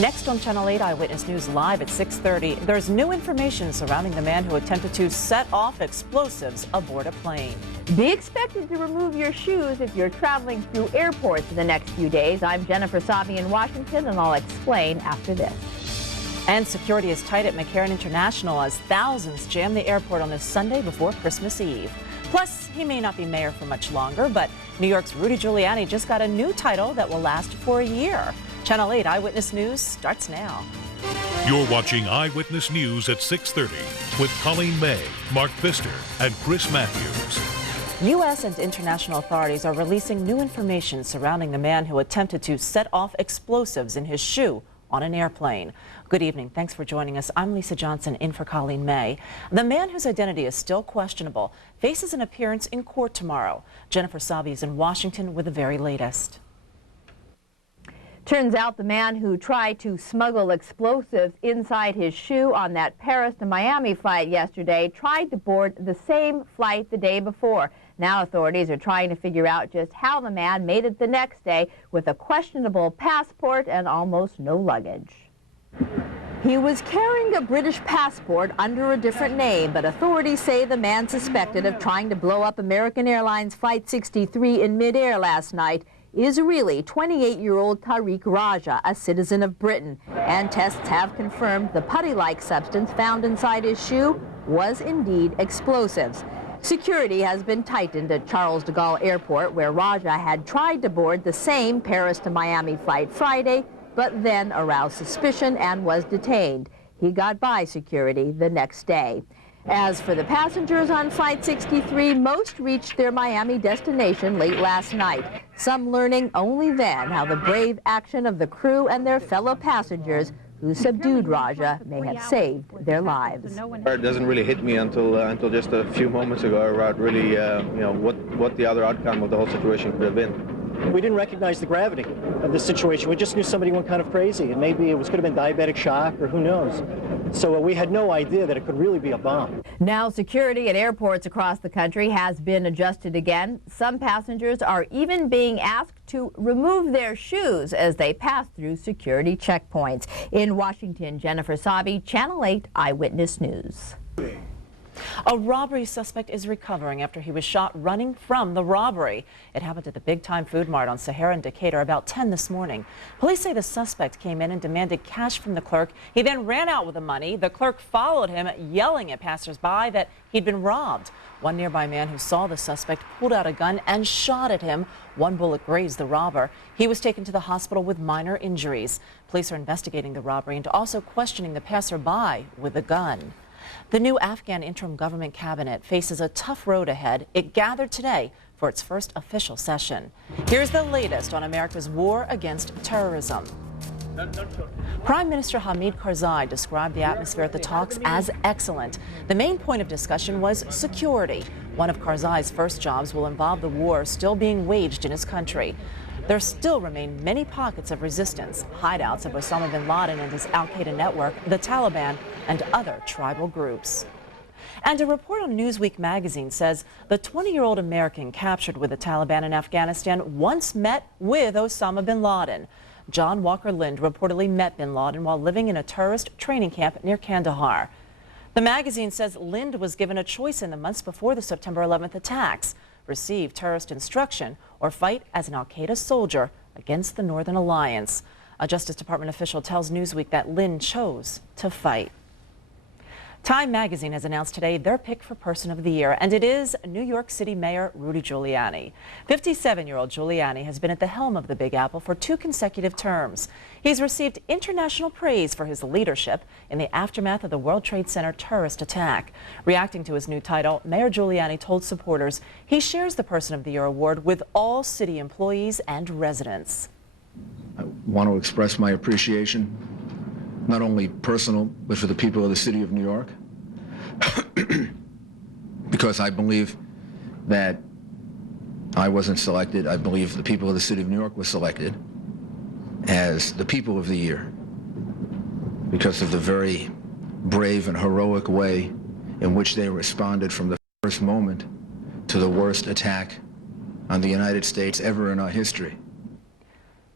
Next on Channel 8 Eyewitness News Live at 6:30, there's new information surrounding the man who attempted to set off explosives aboard a plane. Be expected to remove your shoes if you're traveling through airports in the next few days. I'm Jennifer Sabi in Washington, and I'll explain after this. And security is tight at McCarran International as thousands jam the airport on this Sunday before Christmas Eve. Plus, he may not be mayor for much longer, but New York's Rudy Giuliani just got a new title that will last for a year. Channel 8 Eyewitness News starts now. You're watching Eyewitness News at 6:30 with Colleen May, Mark Pfister, and Chris Matthews. U.S. and international authorities are releasing new information surrounding the man who attempted to set off explosives in his shoe on an airplane. Good evening. Thanks for joining us. I'm Lisa Johnson in for Colleen May. The man whose identity is still questionable faces an appearance in court tomorrow. Jennifer Sabi is in Washington with the very latest. Turns out the man who tried to smuggle explosives inside his shoe on that Paris to Miami flight yesterday tried to board the same flight the day before. Now authorities are trying to figure out just how the man made it the next day with a questionable passport and almost no luggage. He was carrying a British passport under a different name, but authorities say the man suspected of trying to blow up American Airlines Flight 63 in midair last night is really 28-year-old Tariq Raja, a citizen of Britain, and tests have confirmed the putty-like substance found inside his shoe was indeed explosives. Security has been tightened at Charles de Gaulle Airport, where Raja had tried to board the same Paris to Miami flight Friday, but then aroused suspicion and was detained. He got by security the next day. As for the passengers on Flight 63, most reached their Miami destination late last night, some learning only then how the brave action of the crew and their fellow passengers who subdued Raja may have saved their lives. It doesn't really hit me until just a few moments ago about really, what the other outcome of the whole situation could have been. We didn't recognize the gravity of the situation. We just knew somebody went kind of crazy, and maybe it could have been diabetic shock, or who knows. So we had no idea that it could really be a bomb. Now security at airports across the country has been adjusted again. Some passengers are even being asked to remove their shoes as they pass through security checkpoints. In Washington, Jennifer Sabi, Channel 8 Eyewitness News. A robbery suspect is recovering after he was shot running from the robbery. It happened at the Big Time Food Mart on Sahara in Decatur about 10 this morning. Police say the suspect came in and demanded cash from the clerk. He then ran out with the money. The clerk followed him, yelling at passersby that he'd been robbed. One nearby man who saw the suspect pulled out a gun and shot at him. One bullet grazed the robber. He was taken to the hospital with minor injuries. Police are investigating the robbery and also questioning the passerby with the gun. The new Afghan interim government cabinet faces a tough road ahead. It gathered today for its first official session. Here's the latest on America's war against terrorism. Prime Minister Hamid Karzai described the atmosphere at the talks as excellent. The main point of discussion was security. One of Karzai's first jobs will involve the war still being waged in his country. There still remain many pockets of resistance, hideouts of Osama bin Laden and his al-Qaeda network, the Taliban, and other tribal groups. And a report on Newsweek magazine says the 20-year-old American captured with the Taliban in Afghanistan once met with Osama bin Laden. John Walker Lind reportedly met bin Laden while living in a terrorist training camp near Kandahar. The magazine says Lind was given a choice in the months before the September 11th attacks: receive terrorist instruction or fight as an al-Qaeda soldier against the Northern Alliance. A Justice Department official tells Newsweek that Lind chose to fight. Time magazine has announced today their pick for Person of the Year, and it is New York City Mayor Rudy Giuliani. 57-year-old Giuliani has been at the helm of the Big Apple for 2 consecutive terms. He's received international praise for his leadership in the aftermath of the World Trade Center terrorist attack. Reacting to his new title, Mayor Giuliani told supporters he shares the Person of the Year award with all city employees and residents. I want to express my appreciation, not only personal, but for the people of the city of New York, because I believe that I wasn't selected. I believe the people of the city of New York were selected as the people of the year because of the very brave and heroic way in which they responded from the first moment to the worst attack on the United States ever in our history.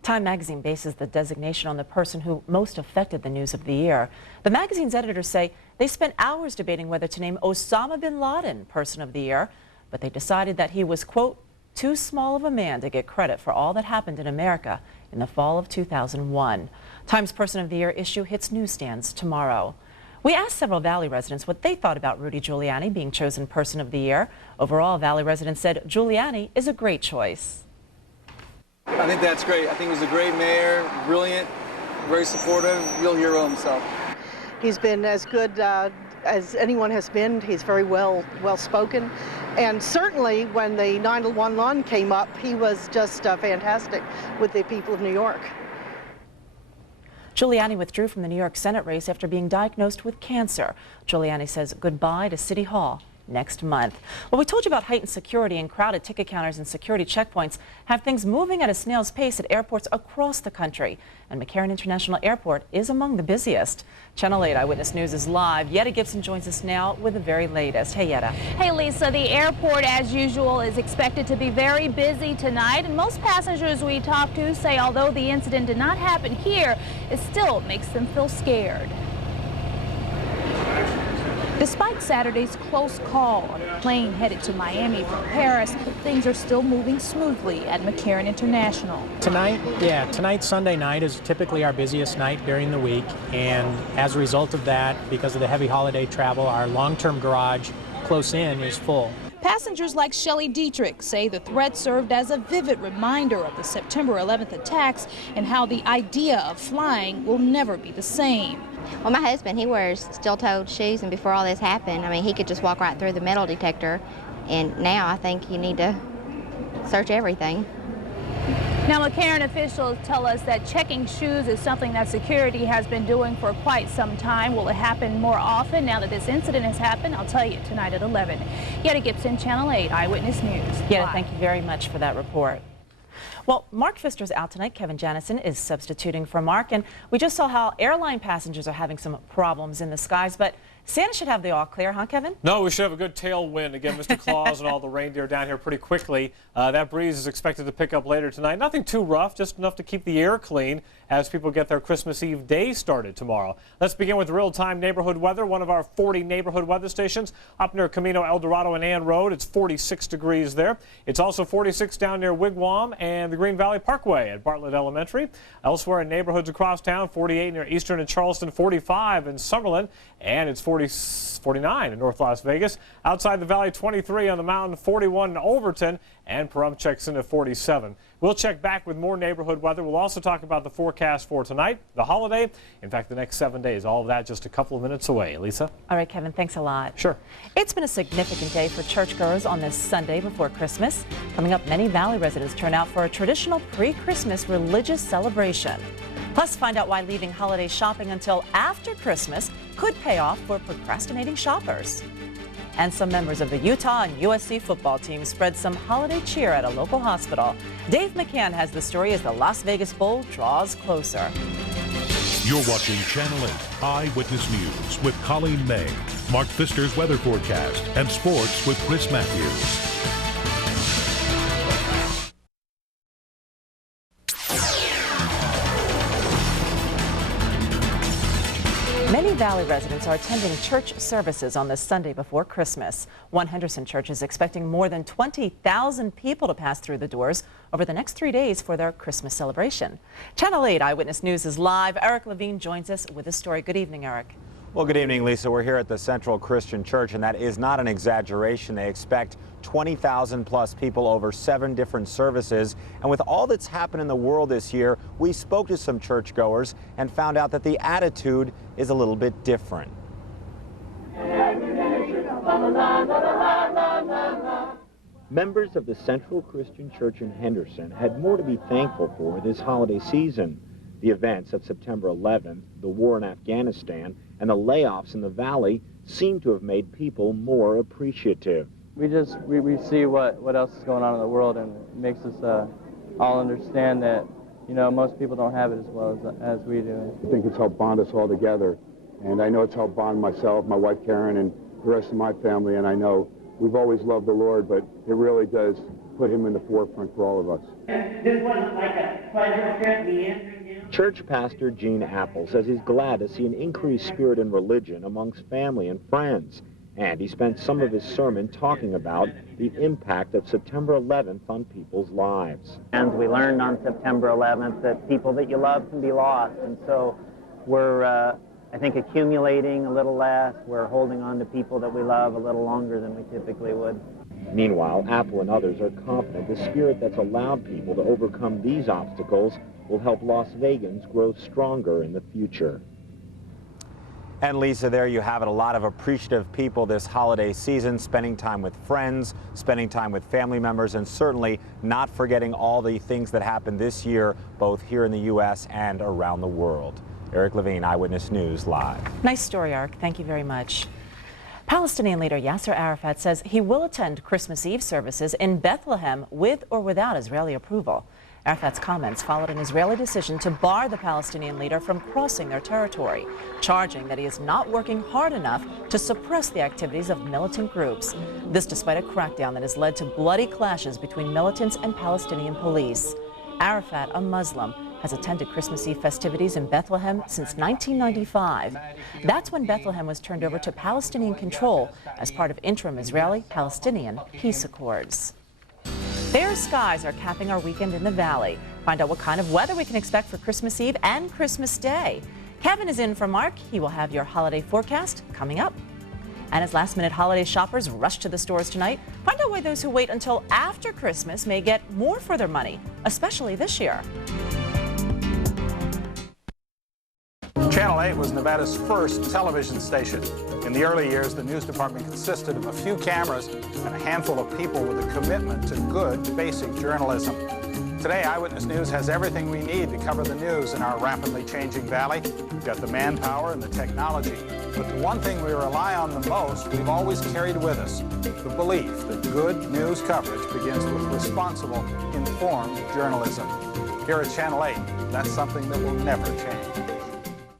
Time magazine bases the designation on the person who most affected the news of the year. The magazine's editors say they spent hours debating whether to name Osama bin Laden Person of the Year, but they decided that he was, quote, too small of a man to get credit for all that happened in America in the fall of 2001. Time's Person of the Year issue hits newsstands tomorrow. We asked several Valley residents what they thought about Rudy Giuliani being chosen Person of the Year. Overall, Valley residents said Giuliani is a great choice. I think that's great. I think he was a great mayor, brilliant, very supportive, real hero himself. He's been as good as anyone has been. He's very well spoken. And certainly when the 911 came up, he was just fantastic with the people of New York. Giuliani withdrew from the New York Senate race after being diagnosed with cancer. Giuliani says goodbye to City Hall next month. Well, we told you about heightened security, and crowded ticket counters and security checkpoints have things moving at a snail's pace at airports across the country. And McCarran International Airport is among the busiest. Channel 8 Eyewitness News is live. Yetta Gibson joins us now with the very latest. Hey, Yetta. Hey, Lisa. The airport, as usual, is expected to be very busy tonight. And most passengers we talk to say although the incident did not happen here, it still makes them feel scared. Despite Saturday's close call on a plane headed to Miami from Paris, things are still moving smoothly at McCarran International. Tonight, Sunday night, is typically our busiest night during the week, and as a result of that, because of the heavy holiday travel, our long-term garage close in is full. Passengers like Shelley Dietrich say the threat served as a vivid reminder of the September 11th attacks and how the idea of flying will never be the same. Well, my husband, he wears steel-toed shoes, and before all this happened, I mean, he could just walk right through the metal detector, and now I think you need to search everything. Now, McCarran officials tell us that checking shoes is something that security has been doing for quite some time. Will it happen more often now that this incident has happened? I'll tell you tonight at 11. Yetta Gibson, Channel 8 Eyewitness News. Yetta, thank you very much for that report. Well, Mark Pfister's out tonight. Kevin Janison is substituting for Mark, and we just saw how airline passengers are having some problems in the skies, but Santa should have the all clear, huh, Kevin? No, we should have a good tailwind. Again, Mr. Claus and all the reindeer down here pretty quickly. That breeze is expected to pick up later tonight. Nothing too rough, just enough to keep the air clean as people get their Christmas Eve day started tomorrow. Let's begin with real-time neighborhood weather. One of our 40 neighborhood weather stations up near Camino El Dorado and Ann Road. It's 46 degrees there. It's also 46 down near Wigwam and the Green Valley Parkway at Bartlett Elementary. Elsewhere in neighborhoods across town, 48 near Eastern and Charleston, 45 in Summerlin, and it's 49 in North Las Vegas. Outside the valley, 23 on the mountain, 41 in Overton, and Pahrump checks in at 47. We'll check back with more neighborhood weather. We'll also talk about the forecast for tonight, the holiday, in fact, the next 7 days. All of that just a couple of minutes away. Lisa? All right, Kevin, thanks a lot. Sure. It's been a significant day for churchgoers on this Sunday before Christmas. Coming up, many Valley residents turn out for a traditional pre-Christmas religious celebration. Plus, find out why leaving holiday shopping until after Christmas could pay off for procrastinating shoppers. And some members of the Utah and USC football team spread some holiday cheer at a local hospital. Dave McCann has the story as the Las Vegas Bowl draws closer. You're watching Channel 8 Eyewitness News with Colleen May, Mark Pfister's weather forecast, and sports with Chris Matthews. Many Valley residents are attending church services on this Sunday before Christmas. One Henderson church is expecting more than 20,000 people to pass through the doors over the next 3 days for their Christmas celebration. Channel 8 Eyewitness News is live. Eric Levine joins us with a story. Good evening, Eric. Well, good evening, Lisa. We're here at the Central Christian Church, and that is not an exaggeration. They expect 20,000 plus people over 7 different services. And with all that's happened in the world this year, we spoke to some churchgoers and found out that the attitude is a little bit different. Members of the Central Christian Church in Henderson had more to be thankful for this holiday season. The events of September 11th, the war in Afghanistan, and the layoffs in the valley seem to have made people more appreciative. We see what else is going on in the world, and it makes us all understand that, you know, most people don't have it as well as we do. I think it's helped bond us all together, and I know it's helped bond myself, my wife Karen, and the rest of my family, and I know we've always loved the Lord, but it really does put him in the forefront for all of us. This wasn't like a pleasure trip meandering down. Church pastor Gene Apple says he's glad to see an increased spirit in religion amongst family and friends. And he spent some of his sermon talking about the impact of September 11th on people's lives. And we learned on September 11th that people that you love can be lost. And so we're, I think, accumulating a little less. We're holding on to people that we love a little longer than we typically would. Meanwhile, Apple and others are confident the spirit that's allowed people to overcome these obstacles will help Las Vegans grow stronger in the future. And Lisa, there you have it. A lot of appreciative people this holiday season, spending time with friends, spending time with family members, and certainly not forgetting all the things that happened this year, both here in the U.S. and around the world. Eric Levine, Eyewitness News, live. Nice story, Eric. Thank you very much. Palestinian leader Yasser Arafat says he will attend Christmas Eve services in Bethlehem with or without Israeli approval. Arafat's comments followed an Israeli decision to bar the Palestinian leader from crossing their territory, charging that he is not working hard enough to suppress the activities of militant groups. This despite a crackdown that has led to bloody clashes between militants and Palestinian police. Arafat, a Muslim, has attended Christmas Eve festivities in Bethlehem since 1995. That's when Bethlehem was turned over to Palestinian control as part of interim Israeli-Palestinian peace accords. Fair skies are capping our weekend in the Valley. Find out what kind of weather we can expect for Christmas Eve and Christmas Day. Kevin is in for Mark. He will have your holiday forecast coming up. And as last-minute holiday shoppers rush to the stores tonight, find out why those who wait until after Christmas may get more for their money, especially this year. Channel 8 was Nevada's first television station. In the early years, the news department consisted of a few cameras and a handful of people with a commitment to good, basic journalism. Today, Eyewitness News has everything we need to cover the news in our rapidly changing valley. We've got the manpower and the technology. But the one thing we rely on the most, we've always carried with us, the belief that good news coverage begins with responsible, informed journalism. Here at Channel 8, that's something that will never change.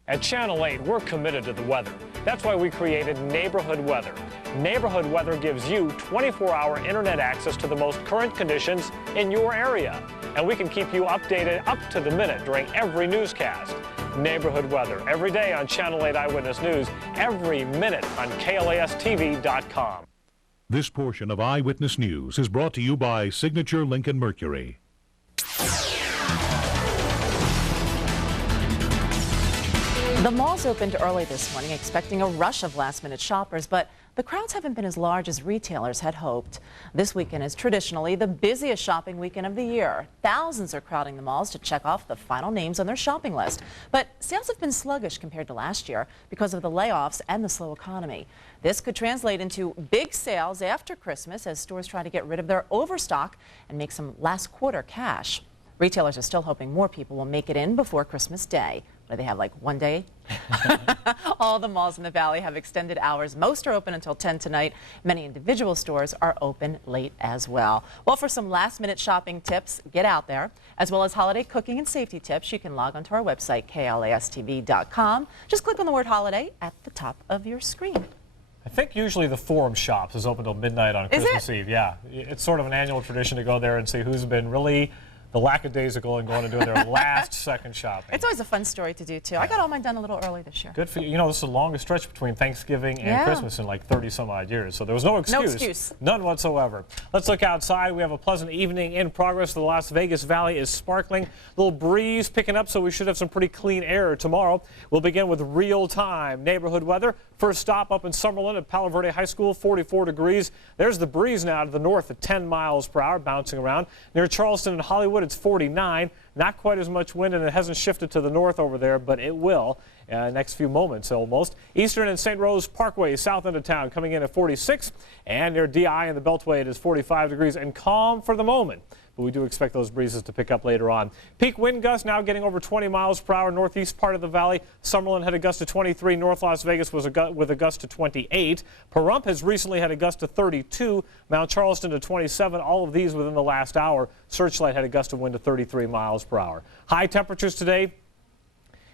At Channel 8, we're committed to the weather. That's why we created Neighborhood Weather. Neighborhood Weather gives you 24-hour internet access to the most current conditions in your area. And we can keep you updated up to the minute during every newscast. Neighborhood Weather, every day on Channel 8 Eyewitness News, every minute on KLAS-TV.com. This portion of Eyewitness News is brought to you by Signature Lincoln Mercury. The malls opened early this morning, expecting a rush of last-minute shoppers, but the crowds haven't been as large as retailers had hoped. This weekend is traditionally the busiest shopping weekend of the year. Thousands are crowding the malls to check off the final names on their shopping list. But sales have been sluggish compared to last year because of the layoffs and the slow economy. This could translate into big sales after Christmas as stores try to get rid of their overstock and make some last quarter cash. Retailers are still hoping more people will make it in before Christmas Day. What do they have, like one day? All the malls in the Valley have extended hours. Most are open until 10 tonight. Many individual stores are open late as well. Well, for some last-minute shopping tips, get out there, as well as holiday cooking and safety tips, you can log onto our website, KLAS-TV.com. Just click on the word holiday at the top of your screen. I think usually the Forum Shops is open till midnight on Christmas Eve. Yeah, it's sort of an annual tradition to go there and see who's been really the lackadaisical and going and doing their last second shopping. It's always a fun story to do, too. I got all mine done a little early this year. Good for you. You know, this is the longest stretch between Thanksgiving and Christmas in like 30-some-odd years, so there was no excuse. No excuse. None whatsoever. Let's look outside. We have a pleasant evening in progress. The Las Vegas Valley is sparkling. A little breeze picking up, so we should have some pretty clean air tomorrow. We'll begin with real-time neighborhood weather. First stop up in Summerlin at Palo Verde High School, 44 degrees. There's the breeze now to the north at 10 miles per hour, bouncing around. Near Charleston and Hollywood, it's 49. Not quite as much wind, and it hasn't shifted to the north over there, but it will next few moments almost. Eastern and St. Rose Parkway, south end of town, coming in at 46. And near DI and the Beltway, it is 45 degrees and calm for the moment. But we do expect those breezes to pick up later on. Peak wind gusts now getting over 20 miles per hour northeast part of the valley. Summerlin had a gust to 23. North Las Vegas was with a gust to 28. Pahrump has recently had a gust to 32. Mount Charleston to 27. All of these within the last hour. Searchlight had a gust of wind to 33 miles per hour. High temperatures today.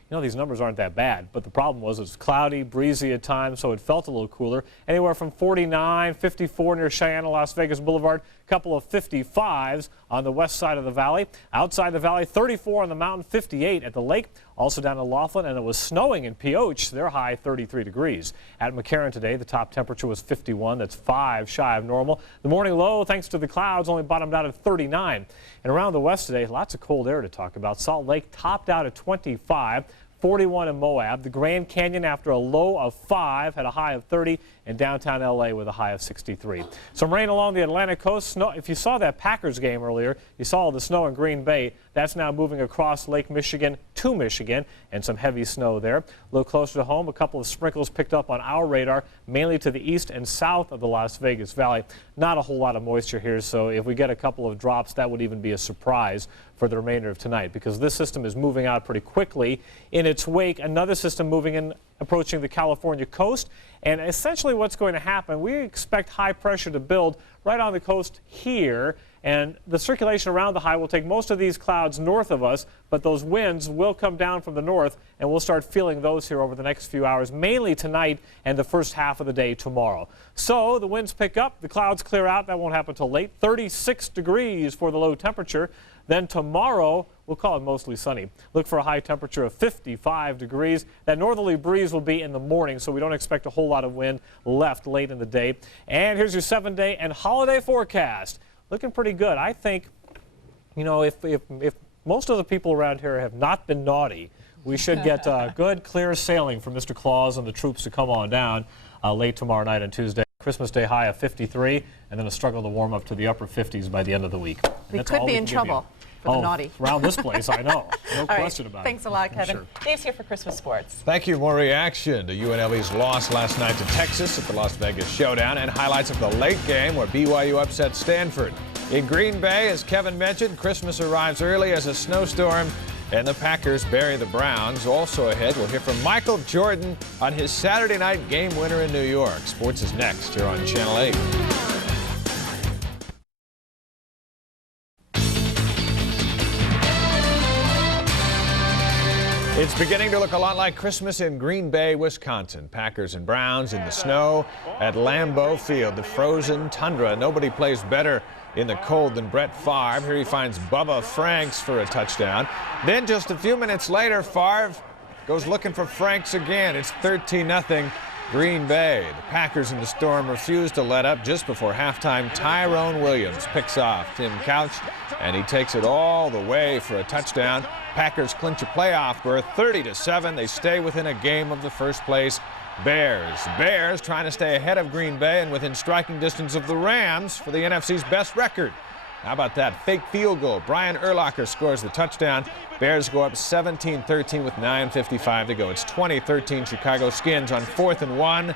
You know, these numbers aren't that bad, but the problem was it's cloudy, breezy at times, so it felt a little cooler. Anywhere from 49, 54 near Cheyenne and Las Vegas Boulevard. A couple of 55s on the west side of the valley. Outside the valley, 34 on the mountain, 58 at the lake. Also down in Laughlin, and it was snowing in Pioche. Their high 33 degrees. At McCarran today, the top temperature was 51. That's 5 shy of normal. The morning low, thanks to the clouds, only bottomed out at 39. And around the west today, lots of cold air to talk about. Salt Lake topped out at 25. 41 in Moab. The Grand Canyon, after a low of 5, had a high of 30, and downtown L.A. with a high of 63. Some rain along the Atlantic coast. Snow. If you saw that Packers game earlier, you saw all the snow in Green Bay. That's now moving across Lake Michigan to Michigan, and some heavy snow there. A little closer to home, a couple of sprinkles picked up on our radar, mainly to the east and south of the Las Vegas Valley. Not a whole lot of moisture here, so if we get a couple of drops, that would even be a surprise for the remainder of tonight, because this system is moving out pretty quickly. In its wake, another system moving in, approaching the California coast. And essentially what's going to happen, we expect high pressure to build right on the coast here, and the circulation around the high will take most of these clouds north of us, but those winds will come down from the north, and we'll start feeling those here over the next few hours, mainly tonight and the first half of the day tomorrow. So the winds pick up, the clouds clear out. That won't happen until late. 36 degrees for the low temperature. Then tomorrow, we'll call it mostly sunny. Look for a high temperature of 55 degrees. That northerly breeze will be in the morning, so we don't expect a whole lot of wind left late in the day. And here's your 7-day and holiday forecast. Looking pretty good. I think, you know, if most of the people around here have not been naughty, we should get good, clear sailing for Mr. Claus and the troops to come on down late tomorrow night on Tuesday. Christmas Day high of 53, and then a struggle to warm up to the upper 50s by the end of the week. We could be in trouble for the naughty. Around this place, I know. No question about it. Thanks a lot, Kevin. Sure. Dave's here for Christmas sports. Thank you. More reaction to UNLV's loss last night to Texas at the Las Vegas Showdown, and highlights of the late game where BYU upset Stanford. In Green Bay, as Kevin mentioned, Christmas arrives early as a snowstorm, and the Packers bury the Browns. Also ahead, we'll hear from Michael Jordan on his Saturday night game winner in New York. Sports is next here on Channel 8. It's beginning to look a lot like Christmas in Green Bay, Wisconsin. Packers and Browns in the snow at Lambeau Field, the frozen tundra. Nobody plays better in the cold than Brett Favre. Here he finds Bubba Franks for a touchdown. Then just a few minutes later, Favre goes looking for Franks again. It's 13-0 Green Bay. The Packers in the storm refuse to let up. Just before halftime, Tyrone Williams picks off Tim Couch, and he takes it all the way for a touchdown. Packers clinch a playoff berth 30-7. They stay within a game of the first place Bears. Bears trying to stay ahead of Green Bay and within striking distance of the Rams for the NFC's best record. How about that fake field goal? Brian Urlacher scores the touchdown. Bears go up 17-13 with 9:55 to go. It's 20-13 Chicago Skins on 4th and 1.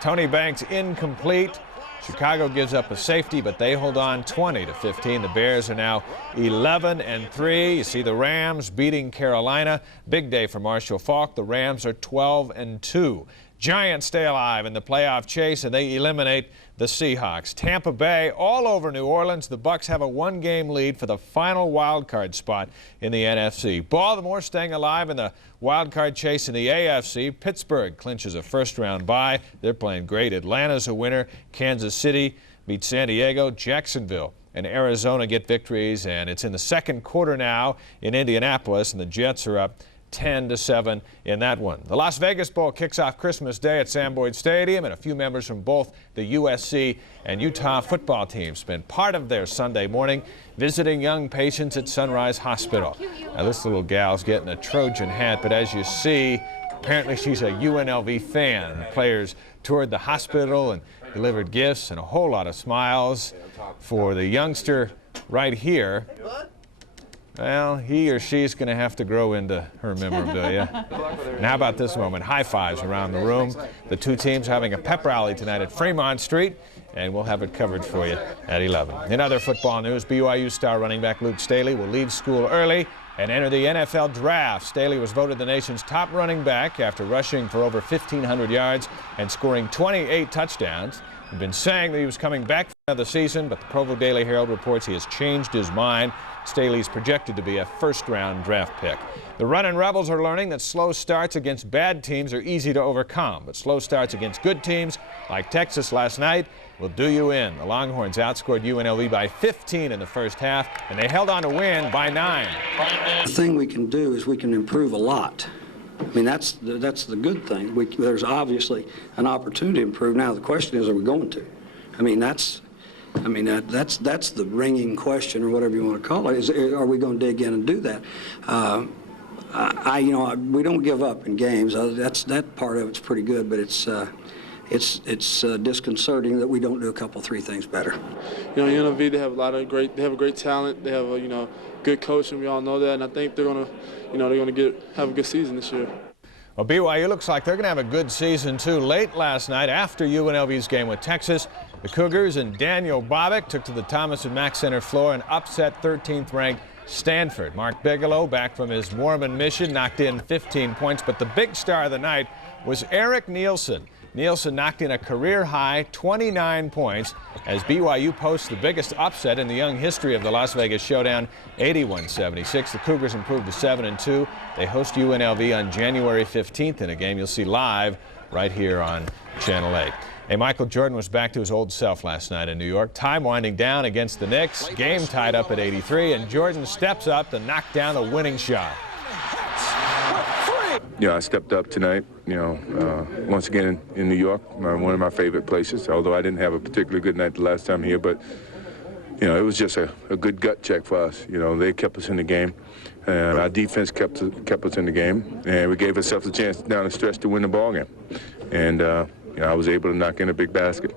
Tony Banks incomplete. Chicago gives up a safety, but they hold on 20-15. The Bears are now 11-3. You see the Rams beating Carolina. Big day for Marshall Faulk. The Rams are 12-2. Giants stay alive in the playoff chase, and they eliminate the Seahawks. Tampa Bay all over New Orleans. The Bucs have a one-game lead for the final wild card spot in the NFC. Baltimore staying alive in the wild card chase in the AFC. Pittsburgh clinches a first-round bye. They're playing great. Atlanta's a winner. Kansas City beats San Diego. Jacksonville and Arizona get victories, and it's in the second quarter now in Indianapolis, and the Jets are up 10-7 in that one. The Las Vegas Bowl kicks off Christmas Day at Sam Boyd Stadium, and a few members from both the USC and Utah football teams spent part of their Sunday morning visiting young patients at Sunrise Hospital. Now, this little gal's getting a Trojan hat, but as you see, apparently she's a UNLV fan. The players toured the hospital and delivered gifts and a whole lot of smiles for the youngster right here. Well, he or she's going to have to grow into her memorabilia. And how about this moment? High fives around the room. The two teams are having a pep rally tonight at Fremont Street, and we'll have it covered for you at 11. In other football news, BYU star running back Luke Staley will leave school early and enter the NFL draft. Staley was voted the nation's top running back after rushing for over 1,500 yards and scoring 28 touchdowns. He'd been saying that he was coming back for another season, but the Provo Daily Herald reports he has changed his mind. Staley's projected to be a first-round draft pick. The Runnin' Rebels are learning that slow starts against bad teams are easy to overcome, but slow starts against good teams, like Texas last night, will do you in. The Longhorns outscored UNLV by 15 in the first half, and they held on to win by 9. The thing we can do is we can improve a lot. I mean, that's the good thing. There's obviously an opportunity to improve. Now the question is, are we going to? I mean, that's the ringing question, or whatever you want to call it. Are we going to dig in and do that? We don't give up in games. That part of it's pretty good, but it's disconcerting that we don't do a couple, 3 things better. You know, UNLV, they have a great talent. They have a good coach, and we all know that. And I think they're gonna have a good season this year. Well, BYU looks like they're going to have a good season, too. Late last night, after UNLV's game with Texas, the Cougars and Daniel Bobick took to the Thomas and Mack Center floor and upset 13th-ranked Stanford. Mark Bigelow, back from his Mormon mission, knocked in 15 points, but the big star of the night was Eric Nielsen. Nielsen knocked in a career-high 29 points as BYU posts the biggest upset in the young history of the Las Vegas Showdown, 81-76. The Cougars improved to 7-2. They host UNLV on January 15th in a game you'll see live right here on Channel 8. Hey, Michael Jordan was back to his old self last night in New York. Time winding down against the Knicks. Game tied up at 83, and Jordan steps up to knock down the winning shot. Yeah, I stepped up tonight, once again in New York, one of my favorite places, although I didn't have a particularly good night the last time here, but, it was just a good gut check for us. They kept us in the game, and our defense kept us in the game, and we gave ourselves a chance down the stretch to win the ball game. And, I was able to knock in a big basket.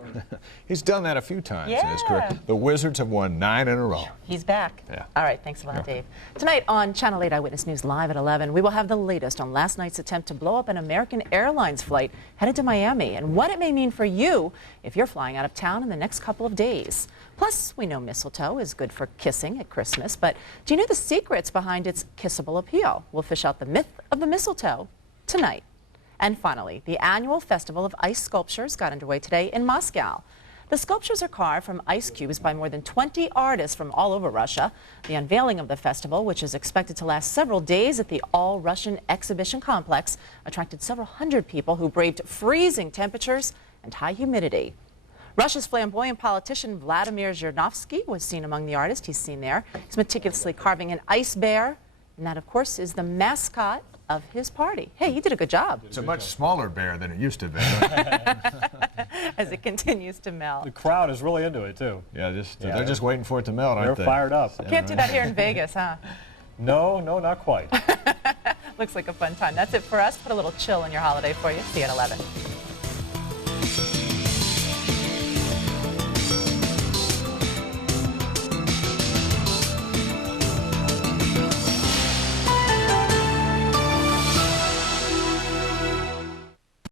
He's done that a few times in his career. The Wizards have won 9 in a row. He's back. Yeah. All right, thanks a lot, Dave. Tonight on Channel 8 Eyewitness News Live at 11, we will have the latest on last night's attempt to blow up an American Airlines flight headed to Miami and what it may mean for you if you're flying out of town in the next couple of days. Plus, we know mistletoe is good for kissing at Christmas, but do you know the secrets behind its kissable appeal? We'll fish out the myth of the mistletoe tonight. And finally, the annual Festival of Ice Sculptures got underway today in Moscow. The sculptures are carved from ice cubes by more than 20 artists from all over Russia. The unveiling of the festival, which is expected to last several days at the All-Russian Exhibition Complex, attracted several hundred people who braved freezing temperatures and high humidity. Russia's flamboyant politician Vladimir Zhirinovsky was seen among the artists. He's seen there. He's meticulously carving an ice bear, and that, of course, is the mascot of his party. Hey, he did a good job. It's a much smaller bear than it used to be. As it continues to melt. The crowd is really into it, too. Yeah, they're just waiting for it to melt, aren't they? They're fired up. Can't do that here in Vegas, huh? No, not quite. Looks like a fun time. That's it for us. Put a little chill in your holiday for you. See you at 11.